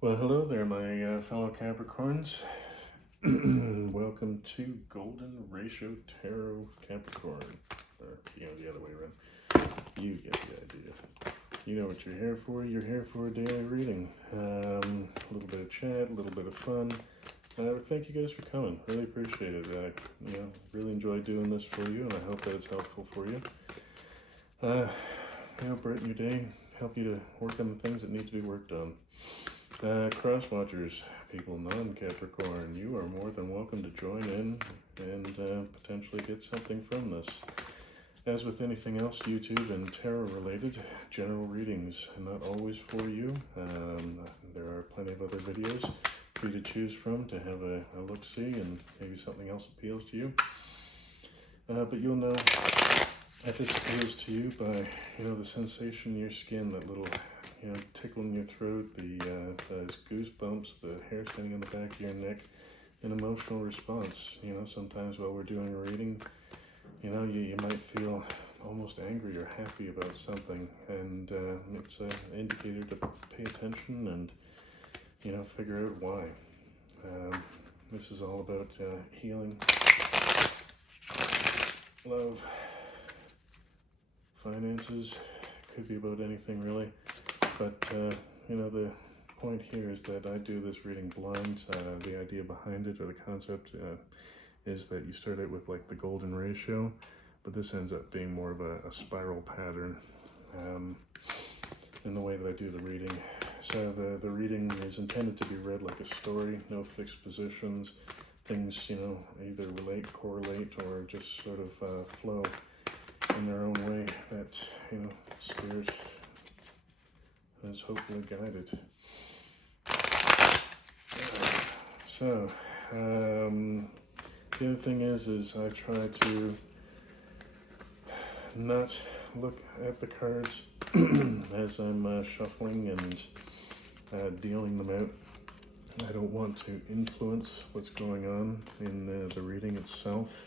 Well, hello there, my fellow Capricorns. Welcome to Golden Ratio Tarot Capricorn. Or, the other way around. You get the idea. You know what you're here for. You're here for a daily reading. A little bit of chat, a little bit of fun. Thank you guys for coming. Really appreciate it. Really enjoy doing this for you, and I hope that it's helpful for you. Brighten your day, help you to work on the things that need to be worked on. Cross-watchers, people non-Capricorn, you are more than welcome to join in and potentially get something from this. As with anything else YouTube and tarot related, general readings are not always for you. There are plenty of other videos for you to choose from to have a look-see, and maybe something else appeals to you. But you'll know if this appeals to you by, the sensation in your skin, that little, tickle in your throat, those goosebumps, the hair standing on the back of your neck, an emotional response. Sometimes while we're doing a reading, you might feel almost angry or happy about something, and it's an indicator to pay attention and, figure out why. This is all about healing, love, finances. Could be about anything really, but the point here is that I do this reading blind. The idea behind it, or the concept, is that you start out with like the golden ratio, but this ends up being more of a spiral pattern in the way that I do the reading. So the reading is intended to be read like a story, no fixed positions. Things, either relate, correlate, or just sort of flow in their own way that, Spirit has hopefully guided. So, the other thing is I try to not look at the cards as I'm shuffling and dealing them out. I don't want to influence what's going on in the reading itself.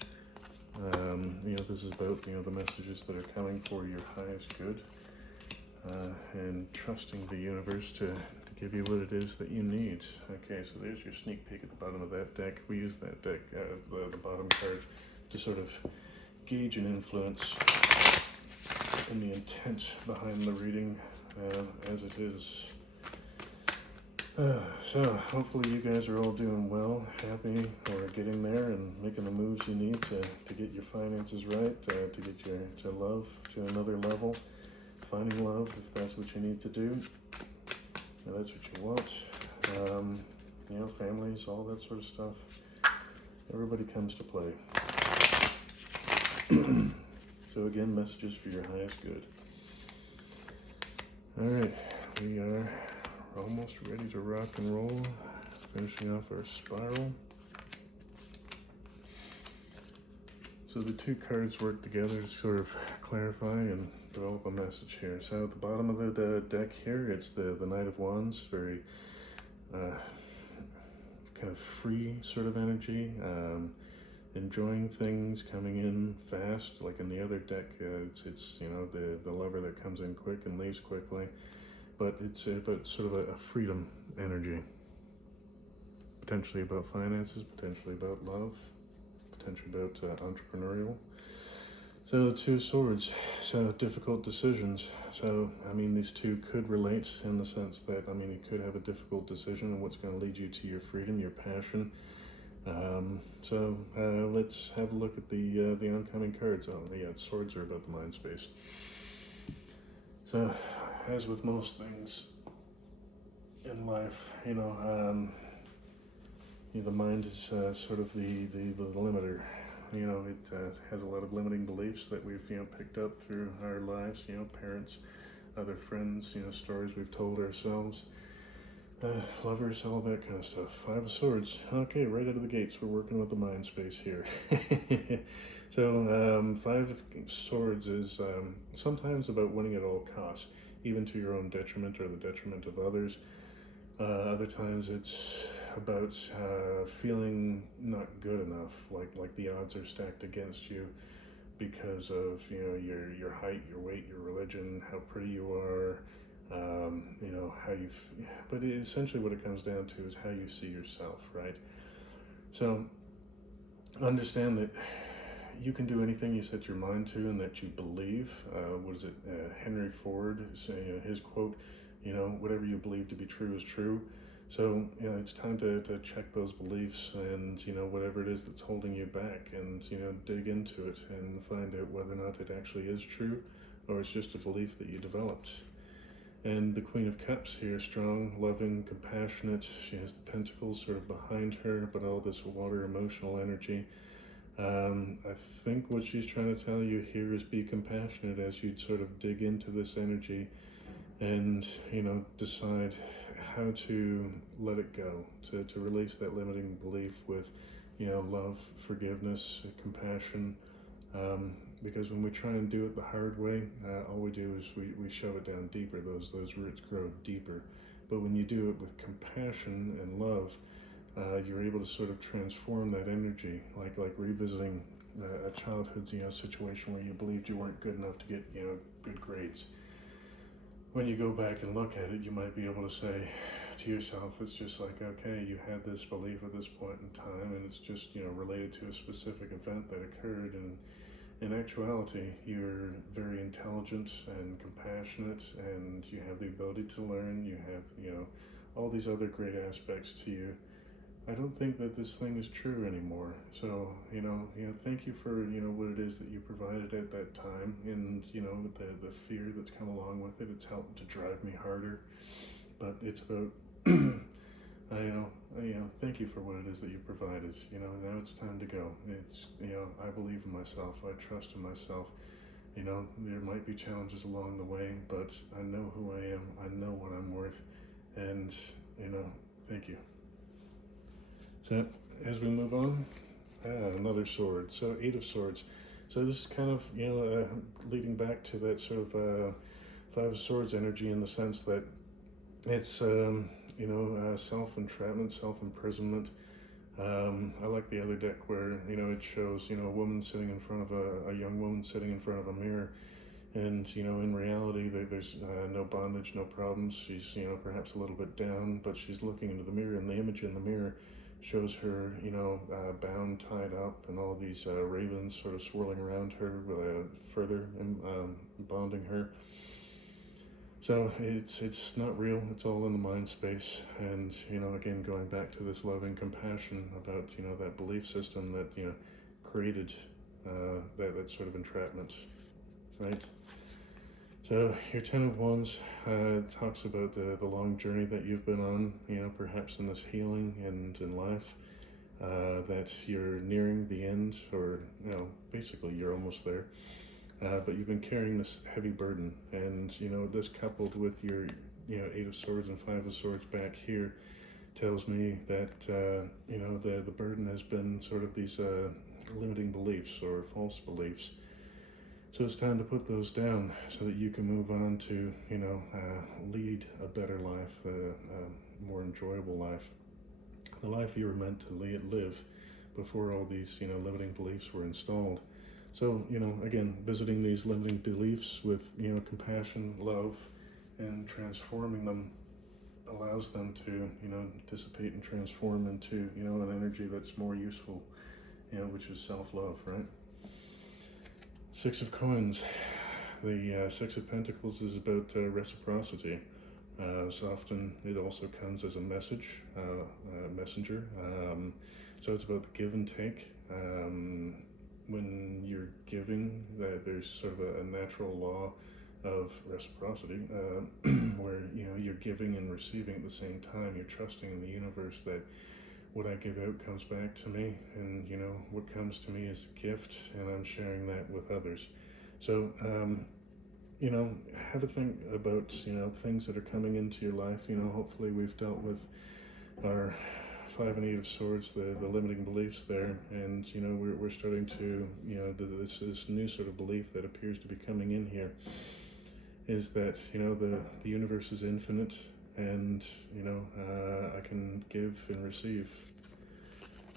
This is about, the messages that are coming for your highest good, and trusting the universe to give you what it is that you need. Okay, so there's your sneak peek at the bottom of that deck. We use that deck, the bottom card, to sort of gauge an influence and the intent behind the reading as it is. So hopefully you guys are all doing well, happy, or getting there and making the moves you need to get your finances right, to get to love to another level, finding love if that's what you need to do, and that's what you want. Families, all that sort of stuff. Everybody comes to play. So again, messages for your highest good. All right, we are almost ready to rock and roll, finishing off our spiral. So the two cards work together to sort of clarify and develop a message here. So at the bottom of the deck here, it's the Knight of Wands, very kind of free sort of energy, enjoying things, coming in fast. Like in the other deck, it's the lover that comes in quick and leaves quickly. But it's about sort of a freedom energy. Potentially about finances, potentially about love, potentially about entrepreneurial. So the Two of Swords, so difficult decisions. So, these two could relate in the sense that, you could have a difficult decision on what's going to lead you to your freedom, your passion. So let's have a look at the oncoming cards. Oh, yeah, swords are about the mind space. So, as with most things in life, the mind is sort of the limiter. It has a lot of limiting beliefs that we've picked up through our lives. Parents, other friends, stories we've told ourselves, lovers, all that kind of stuff. Five of Swords. Okay, right out of the gates, we're working with the mind space here. So Five of Swords is sometimes about winning at all costs, even to your own detriment or the detriment of others. Other times it's about feeling not good enough, like the odds are stacked against you because of your height, your weight, your religion, how pretty you are, you know, but essentially what it comes down to is how you see yourself, right? So understand that you can do anything you set your mind to and that you believe. What is it? Henry Ford saying, his quote, you know, whatever you believe to be true is true. So, you know, it's time to check those beliefs and, you know, whatever it is that's holding you back, and, you know, dig into it and find out whether or not it actually is true or it's just a belief that you developed. And the Queen of Cups here, strong, loving, compassionate. She has the pentacles sort of behind her, but all this water emotional energy. I think what she's trying to tell you here is be compassionate as you sort of dig into this energy and, you know, decide how to let it go, to release that limiting belief with, you know, love, forgiveness, compassion. Because when we try and do it the hard way, all we do is we shove it down deeper. Those roots grow deeper. But when you do it with compassion and love, you're able to sort of transform that energy, like revisiting a childhood, you know, situation where you believed you weren't good enough to get, you know, good grades. When you go back and look at it, you might be able to say to yourself, it's just like, okay, you had this belief at this point in time, and it's just, you know, related to a specific event that occurred, and in actuality, you're very intelligent and compassionate, and you have the ability to learn. You have, you know, all these other great aspects to you. I don't think that this thing is true anymore. So, you know, thank you for, you know, what it is that you provided at that time, and, you know, the fear that's come along with it. It's helped to drive me harder, but it's about, thank you for what it is that you provided. You know, now it's time to go. It's, you know, I believe in myself. I trust in myself. You know, there might be challenges along the way, but I know who I am. I know what I'm worth, and, you know, thank you. So as we move on, another sword. So 8 of Swords. So this is kind of, you know, leading back to that sort of 5 of Swords energy, in the sense that it's, you know, self-entrapment, self-imprisonment. I like the other deck where, you know, it shows, you know, a woman sitting in front of a young woman sitting in front of a mirror. And, you know, in reality, there's no bondage, no problems. She's, you know, perhaps a little bit down, but she's looking into the mirror, and the image in the mirror shows her, you know, bound, tied up, and all these ravens sort of swirling around her, further bonding her. So it's not real. It's all in the mind space. And, you know, again, going back to this loving compassion about, you know, that belief system that, you know, created that sort of entrapment, right? So your 10 of Wands talks about the long journey that you've been on, you know, perhaps in this healing and in life, that you're nearing the end, or, you know, basically you're almost there. But you've been carrying this heavy burden, and, you know, this coupled with your, you know, 8 of Swords and 5 of Swords back here tells me that, you know, the burden has been sort of these limiting beliefs or false beliefs. So it's time to put those down so that you can move on to, you know, lead a better life, a more enjoyable life, the life you were meant to live before all these, you know, limiting beliefs were installed. So, you know, again, visiting these limiting beliefs with, you know, compassion, love, and transforming them allows them to, you know, dissipate and transform into, you know, an energy that's more useful, you know, which is self-love, right? 6 of Coins. The 6 of Pentacles is about reciprocity. So often it also comes as a message, messenger. So it's about the give and take. When you're giving, there's sort of a natural law of reciprocity, where, you know, you're giving and receiving at the same time. You're trusting in the universe that what I give out comes back to me, and, you know, what comes to me is a gift, and I'm sharing that with others. So, you know, have a think about, you know, things that are coming into your life. You know, hopefully we've dealt with our 5 and 8 of Swords, the limiting beliefs there, and, you know, we're starting to, you know, this new sort of belief that appears to be coming in here is that, you know, the universe is infinite, and, you know, I can give and receive.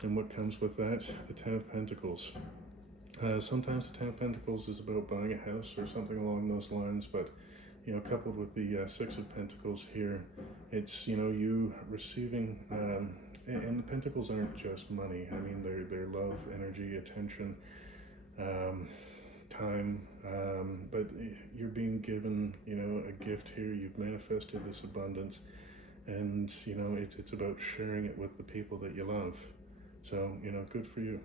And what comes with that? The 10 of Pentacles. Sometimes the 10 of Pentacles is about buying a house or something along those lines, but coupled with the Six of Pentacles here, it's, you receiving, and the Pentacles aren't just money. I mean, they're love, energy, attention, time, but you're being given, a gift here. You've manifested this abundance, and, it's about sharing it with the people that you love. So, good for you.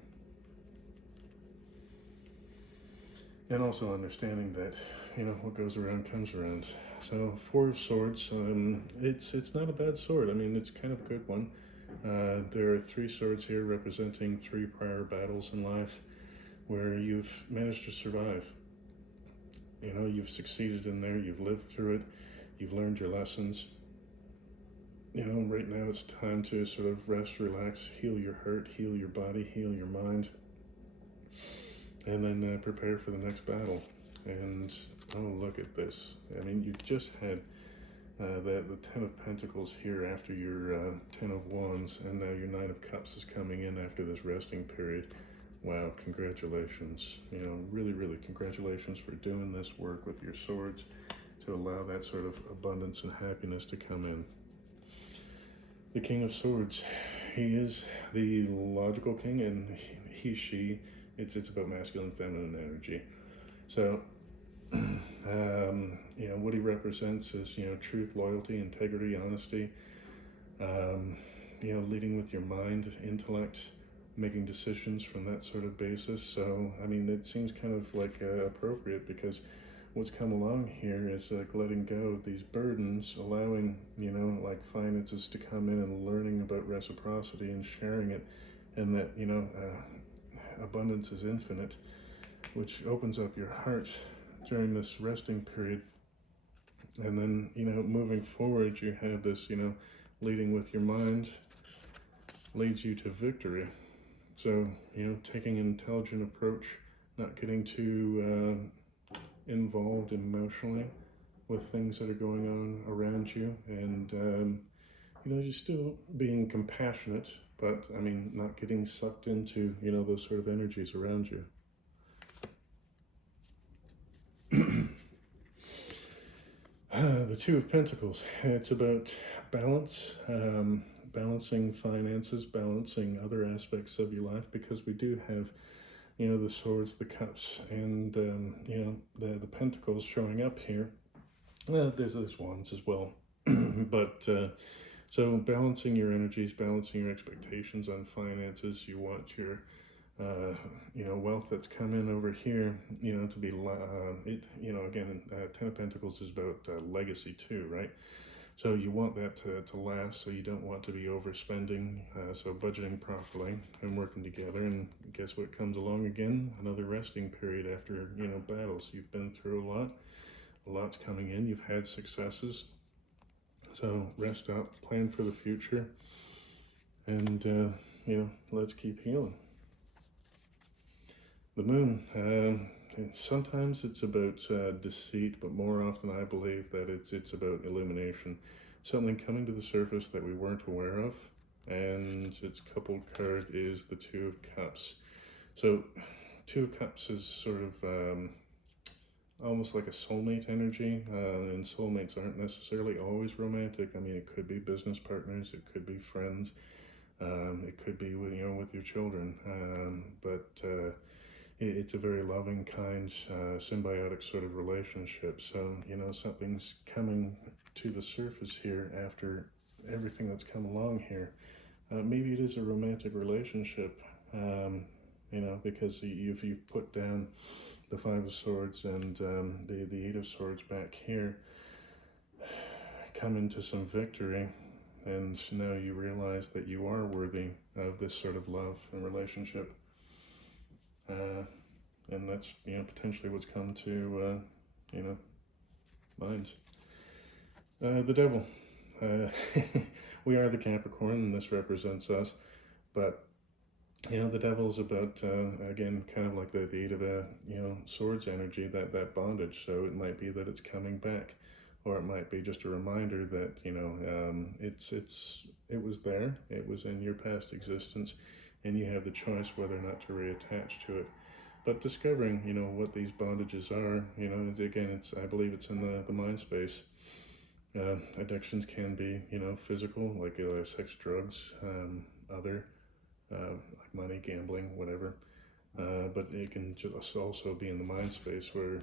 And also understanding that, what goes around comes around. So, Four of Swords, it's not a bad sword. I mean, it's kind of a good one. There are three swords here representing three prior battles in life where you've managed to survive. You've succeeded in there, you've lived through it, you've learned your lessons. Right now it's time to sort of rest, relax, heal your heart, heal your body, heal your mind, and then prepare for the next battle. And oh, look at this. I mean, you just had the Ten of Pentacles here after your Ten of Wands, and now your Nine of Cups is coming in after this resting period. Wow, congratulations. Really, really congratulations for doing this work with your swords to allow that sort of abundance and happiness to come in. The King of Swords, he is the logical king, and she, it's about masculine, feminine energy. So, what he represents is, truth, loyalty, integrity, honesty, leading with your mind, intellect, making decisions from that sort of basis. So, I mean, it seems kind of like appropriate, because what's come along here is like letting go of these burdens, allowing, like finances to come in, and learning about reciprocity and sharing it, and that, abundance is infinite, which opens up your heart during this resting period. And then, moving forward, you have this, leading with your mind leads you to victory. So, taking an intelligent approach, not getting too involved emotionally with things that are going on around you, and you're still being compassionate, but I mean, not getting sucked into, those sort of energies around you. The Two of Pentacles, it's about balance, balancing finances, balancing other aspects of your life, because we do have, the swords, the cups, and, the pentacles showing up here. Well, there's wands as well. But, so balancing your energies, balancing your expectations on finances. You want your, wealth that's come in over here, to be, again, Ten of Pentacles is about legacy too, right? So you want that to last, so you don't want to be overspending, so budgeting properly and working together. And guess what comes along again? Another resting period after, battles. You've been through a lot's coming in, you've had successes. So rest up, plan for the future, and, let's keep healing. The Moon, sometimes it's about deceit, but more often I believe that it's about illumination. Something coming to the surface that we weren't aware of, and its coupled card is the Two of Cups. So Two of Cups is sort of almost like a soulmate energy, and soulmates aren't necessarily always romantic. I mean, it could be business partners, it could be friends, it could be with your children, but it's a very loving, kind, symbiotic sort of relationship. So, something's coming to the surface here after everything that's come along here. Maybe it is a romantic relationship, because you've put down the Five of Swords and the Eight of Swords back here, come into some victory, and now you realize that you are worthy of this sort of love and relationship. And that's, potentially what's come to, mind. The Devil. We are the Capricorn, and this represents us. But, the Devil is about, again, kind of like the Eight of, Swords energy, that bondage. So it might be that it's coming back, or it might be just a reminder that, it was there, it was in your past existence, and you have the choice whether or not to reattach to it. but discovering, what these bondages are, again, I believe it's in the mind space. Addictions can be, physical, like sex, drugs, other, like money, gambling, whatever. But it can just also be in the mind space where,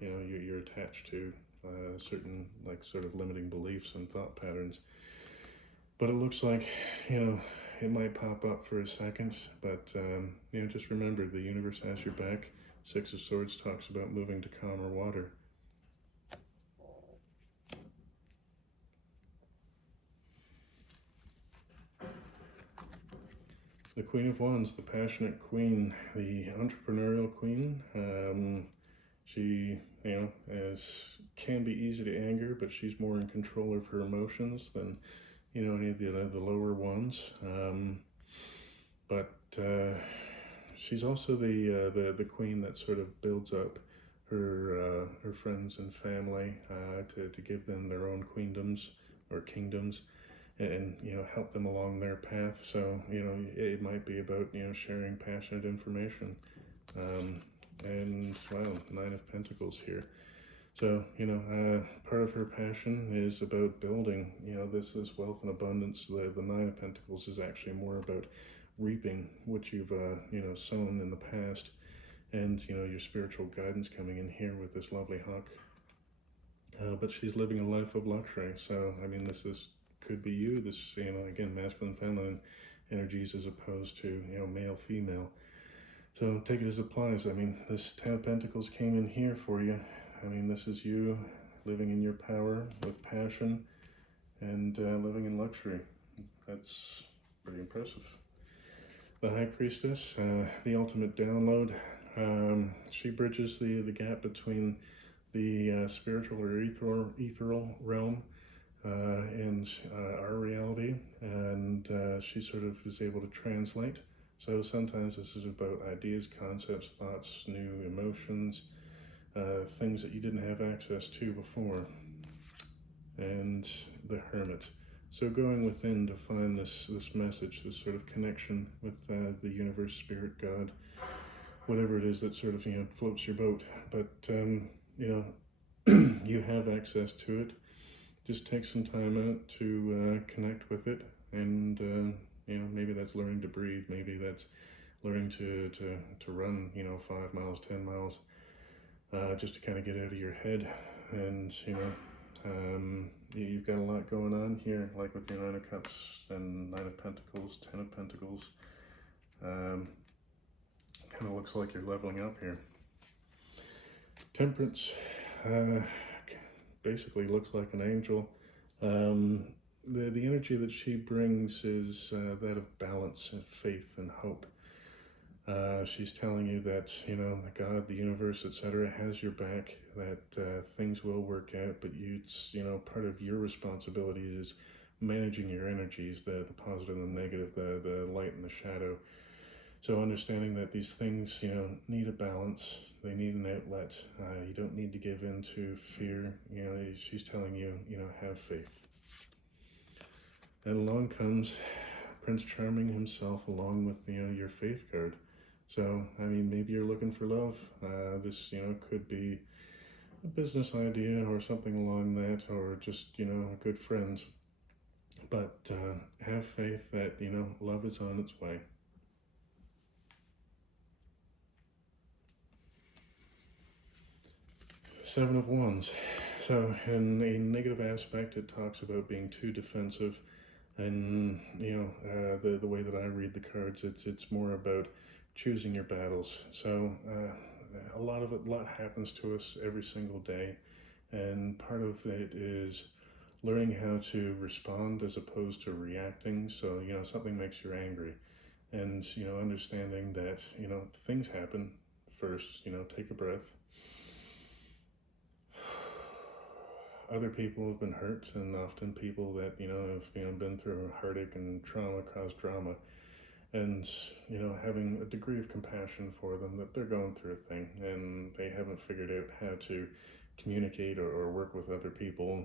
you're attached to certain, like, sort of limiting beliefs and thought patterns. But it looks like, it might pop up for a second, but, just remember the universe has your back. Six of Swords talks about moving to calmer water. The Queen of Wands, the passionate queen, the entrepreneurial queen. She, can be easy to anger, but she's more in control of her emotions than, any of the lower ones. But she's also the queen that sort of builds up her friends and family to give them their own queendoms or kingdoms, and help them along their path. So it might be about sharing passionate information, and wow, Nine of Pentacles here. So part of her passion is about building. This is wealth and abundance. The Nine of Pentacles is actually more about reaping what you've sown in the past, and your spiritual guidance coming in here with this lovely hawk. But she's living a life of luxury. So I mean, this could be you. This again, masculine, feminine energies as opposed to male, female. So take it as it applies. I mean, this Ten of Pentacles came in here for you. I mean, this is you living in your power with passion and living in luxury. That's pretty impressive. The High Priestess, the ultimate download. She bridges the gap between the spiritual or ethereal realm and our reality, and she sort of is able to translate. So sometimes this is about ideas, concepts, thoughts, new emotions, things that you didn't have access to before. And the Hermit. So going within to find this message, this sort of connection with the universe, spirit, God, whatever it is that sort of floats your boat. But you have access to it. Just take some time out to connect with it, and maybe that's learning to breathe. Maybe that's learning to run 5 miles, 10 miles, just to kind of get out of your head. And you've got a lot going on here, like with your Nine of Cups and Nine of Pentacles, Ten of Pentacles. Kind of looks like you're leveling up here. Temperance basically looks like an angel. The energy that she brings is that of balance and faith and hope. She's telling you that, the God, the universe, etc. has your back, that things will work out, but part of your responsibility is managing your energies, the positive and the negative, the light and the shadow. So understanding that these things, need a balance, they need an outlet. You don't need to give in to fear. She's telling you, have faith. And along comes Prince Charming himself, along with, your faith card. So, I mean, maybe you're looking for love. This, could be a business idea or something along that, or just, a good friend. But have faith that, love is on its way. Seven of Wands. So, in a negative aspect, it talks about being too defensive. And, the way that I read the cards, it's more about choosing your battles. So a lot happens to us every single day, and part of it is learning how to respond as opposed to reacting. So something makes you angry, and understanding that things happen. First, take a breath. Other people have been hurt, and often people that have been through heartache and trauma cause drama. And having a degree of compassion for them, that they're going through a thing and they haven't figured out how to communicate or work with other people,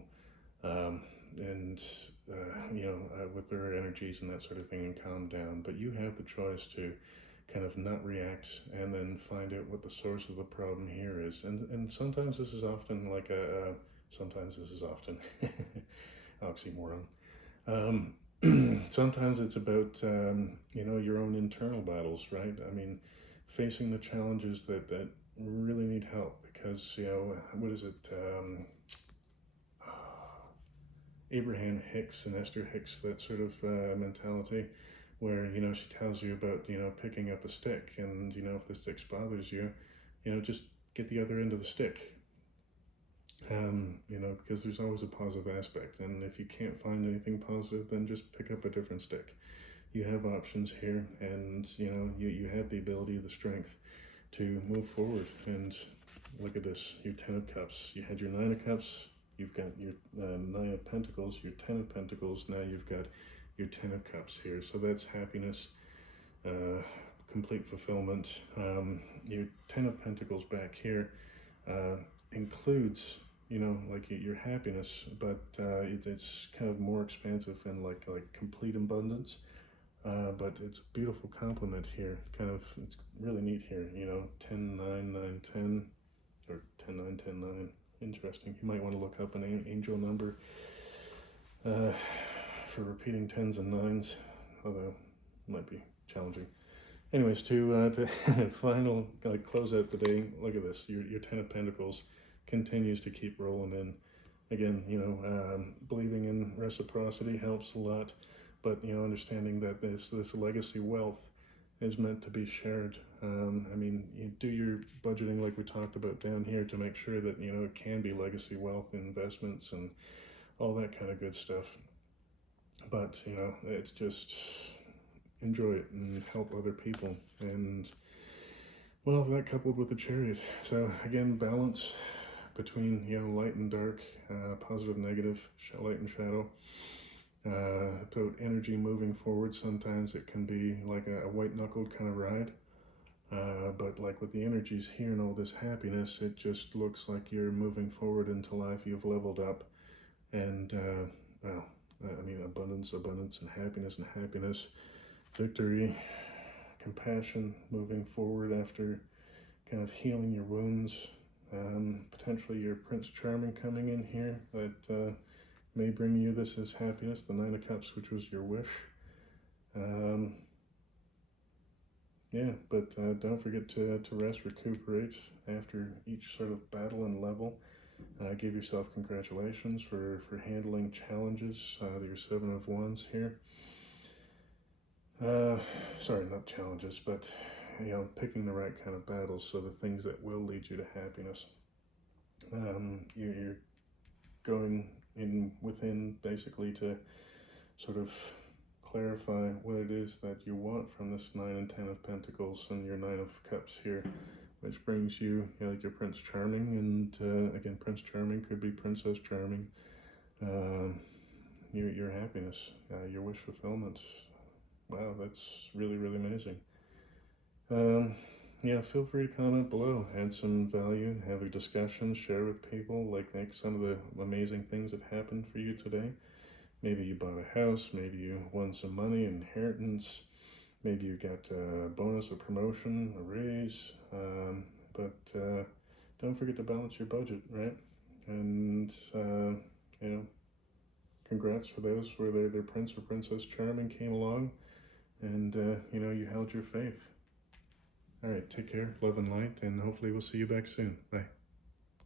with their energies and that sort of thing, and calm down. But you have the choice to kind of not react, and then find out what the source of the problem here is. And sometimes this is often like sometimes this is often, oxymoron. Sometimes it's about, you know, your own internal battles, right? I mean, facing the challenges that really need help, because, you know, what is it? Abraham Hicks and Esther Hicks, that sort of mentality, where, you know, she tells you about, you know, picking up a stick, and, you know, if the stick bothers you, you know, just get the other end of the stick. You know, because there's always a positive aspect, and if you can't find anything positive, then just pick up a different stick. You have options here, and, you know, you have the ability, the strength to move forward. And look at this, your 10 of Cups. You had your 9 of Cups, you've got your 9 of Pentacles, your 10 of Pentacles, now you've got your 10 of Cups here. So that's happiness, complete fulfillment. Your 10 of Pentacles back here includes, you know, like your happiness, but it's kind of more expansive and like complete abundance. But it's a beautiful complement here. Kind of, it's really neat here, you know, 10, 9, 9, 10, or 10, 9, 10, 9. Interesting. You might want to look up an angel number for repeating 10s and 9s, although it might be challenging. Anyways, to final, like, close out the day, look at this. Your 10 of Pentacles continues to keep rolling in. Again, you know, believing in reciprocity helps a lot, but, you know, understanding that this legacy wealth is meant to be shared. I mean, you do your budgeting like we talked about down here to make sure that, you know, it can be legacy wealth, investments, and all that kind of good stuff. But, you know, it's just enjoy it and help other people. And, well, that coupled with the Chariot. So again, balance between, you know, light and dark, positive, negative, light and shadow. About energy moving forward. Sometimes it can be like a white-knuckled kind of ride, but like with the energies here and all this happiness, it just looks like you're moving forward into life. You've leveled up, and well, I mean, abundance and happiness, victory, compassion, moving forward after kind of healing your wounds. Potentially your Prince Charming coming in here that may bring you this as happiness, the 9 of Cups, which was your wish. Yeah, but don't forget to rest, recuperate after each sort of battle and level. Give yourself congratulations for handling challenges. Your 7 of Wands here. Sorry, not challenges, but, you know, picking the right kind of battles, so the things that will lead you to happiness. You're going in within basically to sort of clarify what it is that you want from this 9 and 10 of Pentacles and your 9 of Cups here, which brings you, you know, like your Prince Charming, and again, Prince Charming could be Princess Charming. Your happiness, your wish fulfillment. Wow, that's really, really amazing. Yeah, feel free to comment below, add some value, have a discussion, share with people, like some of the amazing things that happened for you today. Maybe you bought a house, maybe you won some money, inheritance, maybe you got a bonus, a promotion, a raise, but don't forget to balance your budget, right? And, you know, congrats for those where their Prince or Princess Charming came along, and, you know, you held your faith. All right, take care, love and light, and hopefully we'll see you back soon. Bye.